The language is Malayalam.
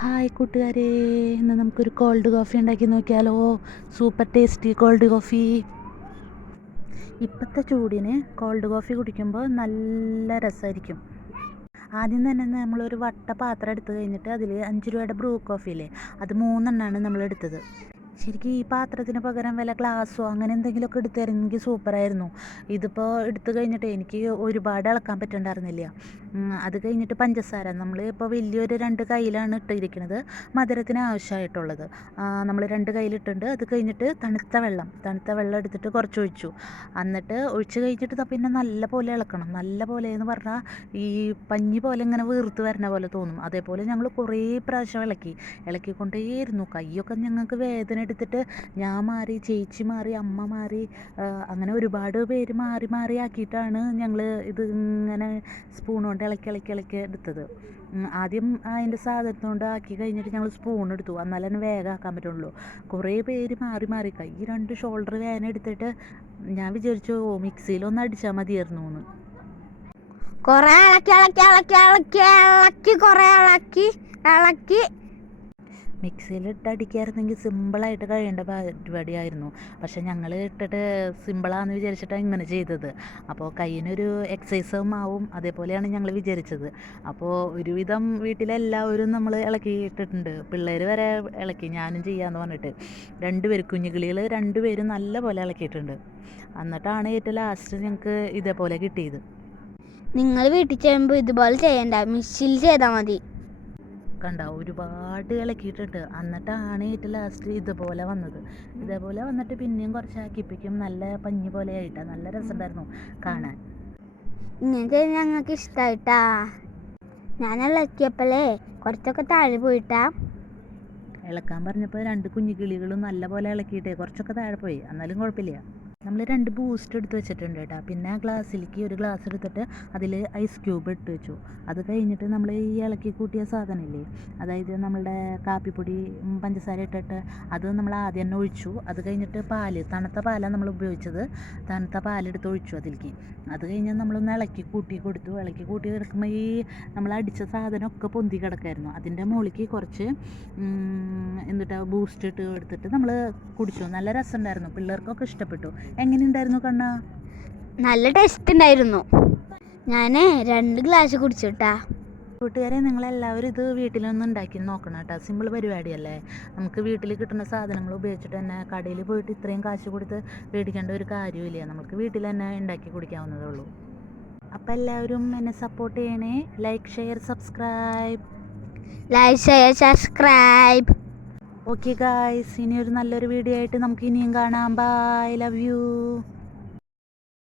ഹായ് കൂട്ടുകാരെ, ഇന്ന് നമുക്കൊരു കോൾഡ് കോഫി ഉണ്ടാക്കി നോക്കിയാലോ. Super tasty cold coffee. ഇപ്പോഴത്തെ ചൂടിന് കോൾഡ് കോഫി കുടിക്കുമ്പോൾ നല്ല രസമായിരിക്കും. ആദ്യം തന്നെ നമ്മളൊരു വട്ട പാത്രം എടുത്ത് കഴിഞ്ഞിട്ട് അതിൽ 5 രൂപയുടെ ബ്രൂ കോഫിയില്ലേ, അത് 3 നമ്മൾ എടുത്തത്. ശരിക്കും ഈ പാത്രത്തിന് പകരം വല്ല ഗ്ലാസ്സോ അങ്ങനെ എന്തെങ്കിലുമൊക്കെ എടുത്തായിരുന്നെങ്കിൽ സൂപ്പറായിരുന്നു. ഇതിപ്പോൾ എടുത്തു കഴിഞ്ഞിട്ട് എനിക്ക് ഒരുപാട് ഇളക്കാൻ പറ്റുന്നുണ്ടായിരുന്നില്ല. അത് കഴിഞ്ഞിട്ട് പഞ്ചസാര നമ്മൾ ഇപ്പോൾ വലിയൊരു 2 കയ്യിലാണ് ഇട്ടിരിക്കുന്നത് മധുരത്തിന് ആവശ്യമായിട്ടുള്ളത്. നമ്മൾ 2 കയ്യിലിട്ടുണ്ട്. അത് കഴിഞ്ഞിട്ട് തണുത്ത വെള്ളം എടുത്തിട്ട് കുറച്ച് ഒഴിച്ചു. എന്നിട്ട് ഒഴിച്ച് കഴിഞ്ഞിട്ട് പിന്നെ നല്ല പോലെ ഇളക്കണം. നല്ല പോലെ എന്ന് പറഞ്ഞാൽ ഈ പഞ്ഞി പോലെ ഇങ്ങനെ വീർത്ത് വരുന്ന പോലെ തോന്നും. അതേപോലെ ഞങ്ങൾ കുറേ പ്രാവശ്യം ഇളക്കിക്കൊണ്ടേയിരുന്നു. കൈയൊക്കെ ഞങ്ങൾക്ക് വേദന എടുത്തിട്ട് ഞാൻ മാറി, ചേച്ചി മാറി, അമ്മ മാറി, അങ്ങനെ ഒരുപാട് പേര് മാറി മാറി ആക്കിയിട്ടാണ് ഞങ്ങൾ ഇത് ഇങ്ങനെ സ്പൂൺ കൊണ്ട് ഇളക്കി എടുത്തത്. ആദ്യം അതിൻ്റെ സാധനത്തോണ്ട് ആക്കി കഴിഞ്ഞിട്ട് ഞങ്ങൾ സ്പൂൺ എടുത്തു, എന്നാലും തന്നെ വേഗം ആക്കാൻ പറ്റുള്ളൂ. കുറേ പേര് മാറി മാറി കൈ 2 ഷോൾഡർ വേദന എടുത്തിട്ട് ഞാൻ വിചാരിച്ചു മിക്സിയിലൊന്ന് അടിച്ചാൽ മതിയായിരുന്നു എന്ന്. കുറേ ഇളക്കി മിക്സിയിലിട്ട് അടിക്കായിരുന്നെങ്കിൽ സിമ്പിളായിട്ട് കഴിയേണ്ട പരിപാടിയായിരുന്നു. പക്ഷെ ഞങ്ങൾ ഇട്ടിട്ട് സിമ്പിളാന്ന് വിചാരിച്ചിട്ടാണ് ഇങ്ങനെ ചെയ്തത്. അപ്പോൾ കയ്യിനൊരു എക്സസൈസും ആവും, അതേപോലെയാണ് ഞങ്ങൾ വിചാരിച്ചത്. അപ്പോൾ ഒരുവിധം വീട്ടിലെല്ലാവരും നമ്മൾ ഇളക്കിയിട്ടിട്ടുണ്ട്. പിള്ളേർ വരെ ഇളക്കി, ഞാനും ചെയ്യാമെന്ന് പറഞ്ഞിട്ട് 2 പേര് കുഞ്ഞുകിളികൾ 2 പേരും നല്ല പോലെ ഇളക്കിയിട്ടുണ്ട്. എന്നിട്ടാണ് ഏറ്റവും ലാസ്റ്റ് ഞങ്ങൾക്ക് ഇതേപോലെ കിട്ടിയത്. നിങ്ങൾ വീട്ടിൽ ചെയ്യുമ്പോൾ ഇതുപോലെ ചെയ്യണ്ട, മിക്സിയിൽ ചെയ്താൽ മതി. കണ്ട, ഒരുപാട് ഇളക്കിയിട്ടുണ്ട്. എന്നിട്ടാണ് ഏറ്റവും ലാസ്റ്റ് ഇതുപോലെ വന്നത്. ഇതേപോലെ വന്നിട്ട് പിന്നെയും കുറച്ച് ആക്കിപ്പിക്കും. നല്ല പഞ്ഞി പോലെ ആയിട്ടാണ്, നല്ല രസമുണ്ടായിരുന്നു കാണാൻ. ഇങ്ങനത്തെ ഞങ്ങൾക്ക് ഇഷ്ടമായിട്ടാ. ഞാൻ ഇളക്കിയപ്പോഴേ കുറച്ചൊക്കെ താഴെ പോയിട്ടാ. ഇളക്കാൻ പറഞ്ഞപ്പോൾ 2 കുഞ്ഞുകിളികളും നല്ല പോലെ ഇളക്കിയിട്ടേ കുറച്ചൊക്കെ താഴെ പോയി, എന്നാലും കുഴപ്പമില്ല. നമ്മൾ 2 ബൂസ്റ്റ് എടുത്ത് വെച്ചിട്ടുണ്ട് കേട്ടോ. പിന്നെ ആ ഗ്ലാസ്സിലേക്ക് ഒരു ഗ്ലാസ് എടുത്തിട്ട് അതിൽ ഐസ് ക്യൂബ് ഇട്ട് വെച്ചു. അത് കഴിഞ്ഞിട്ട് നമ്മൾ ഈ ഇളക്കി കൂട്ടിയ സാധനമില്ലേ, അതായത് നമ്മളുടെ കാപ്പിപ്പൊടി പഞ്ചസാര ഇട്ടിട്ട് അത് നമ്മൾ ആദ്യം തന്നെ ഒഴിച്ചു. അത് കഴിഞ്ഞിട്ട് തണുത്ത പാലാണ് നമ്മൾ ഉപയോഗിച്ചത്. തണുത്ത പാലെടുത്ത് ഒഴിച്ചു അതിലേക്ക്. അത് കഴിഞ്ഞ് നമ്മളൊന്ന് ഇളക്കി കൂട്ടി കൊടുത്തു. ഇളക്കി കൂട്ടി കിടക്കുമ്പോൾ ഈ നമ്മൾ അടിച്ച സാധനമൊക്കെ പൊന്തി കിടക്കായിരുന്നു. അതിൻ്റെ മുകളിലേക്ക് കുറച്ച് ബൂസ്റ്റ് ഇട്ട് എടുത്തിട്ട് നമ്മൾ കുടിച്ചു. നല്ല രസമുണ്ടായിരുന്നു, പിള്ളേർക്കൊക്കെ ഇഷ്ടപ്പെട്ടു. എങ്ങനെയുണ്ടായിരുന്നു കണ്ണ? നല്ല ടേസ്റ്റ് ഉണ്ടായിരുന്നു. ഞാൻ 2 ഗ്ലാസ് കുടിച്ചുട്ടാ. കൂട്ടുകാരെ, നിങ്ങളെല്ലാവരും ഇത് വീട്ടിലൊന്ന് ഉണ്ടാക്കി നോക്കണം കേട്ടോ. സിമ്പിൾ പരിപാടിയല്ലേ. നമുക്ക് വീട്ടിൽ കിട്ടുന്ന സാധനങ്ങൾ ഉപയോഗിച്ചിട്ട് തന്നെ കടയിൽ പോയിട്ട് ഇത്രയും കാശ് കൊടുത്ത് മേടിക്കേണ്ട ഒരു കാര്യമില്ല. നമുക്ക് വീട്ടിൽ തന്നെ ഉണ്ടാക്കി കുടിക്കാവുന്നതേ ഉള്ളൂ. അപ്പം എല്ലാവരും എന്നെ സപ്പോർട്ട് ചെയ്യണേ. Like, share, subscribe. Okay guys, ഇനി ഒരു നല്ലൊരു വീഡിയോ ആയിട്ട് നമുക്ക് ഇനിയും കാണാം. Bye, love U.